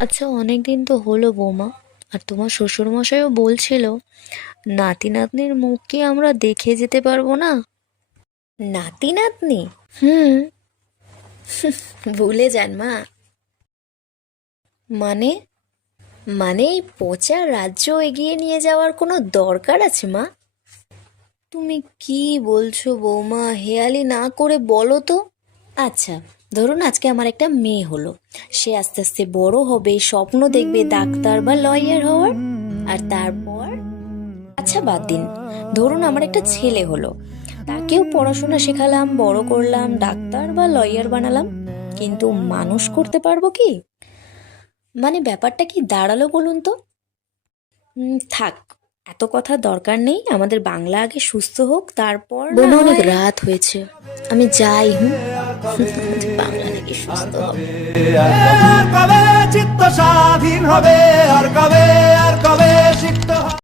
আচ্ছা, অনেকদিন তো হলো বৌমা। আর তোমার শ্বশুরমশাইও বলছিল নাতি নাতনির মুখ কি আমরা দেখে যেতে পারবো না। নাতি নাতনি? হুম। ভুলে যান মা। মানে? মানে এই পচা রাজ্য এগিয়ে নিয়ে যাওয়ার কোনো দরকার আছে মা? তুমি কি বলছো বৌমা, হেয়ালি না করে বলো তো। আচ্ছা, ধরুন আজকে আমার একটা মেয়ে হলো। সে আস্তে আস্তে বড় হবে, স্বপ্ন দেখবে ডাক্তার বা লয়ার হওয়ার। আর তারপর, আচ্ছা বাদ দিন, ধরুন আমার একটা ছেলে হলো। তাকেও পড়াশোনা শেখালাম, বড় করলাম, ডাক্তার বা লয়ার বানালাম। কিন্তু মানুষ করতে পারবো কি? মানে ব্যাপারটা কি দাঁড়ালো বলুন তো? থাক, এত কথা দরকার নেই। আমাদের বাংলা আগে সুস্থ হোক, তারপর না বৌমা, অনেক হয়। রাত হয়েছে, আমি যাই। হুম। আমাদের বাংলা নাকি সুস্থ হবে? কবে চিত্ত স্বাধীন হবে?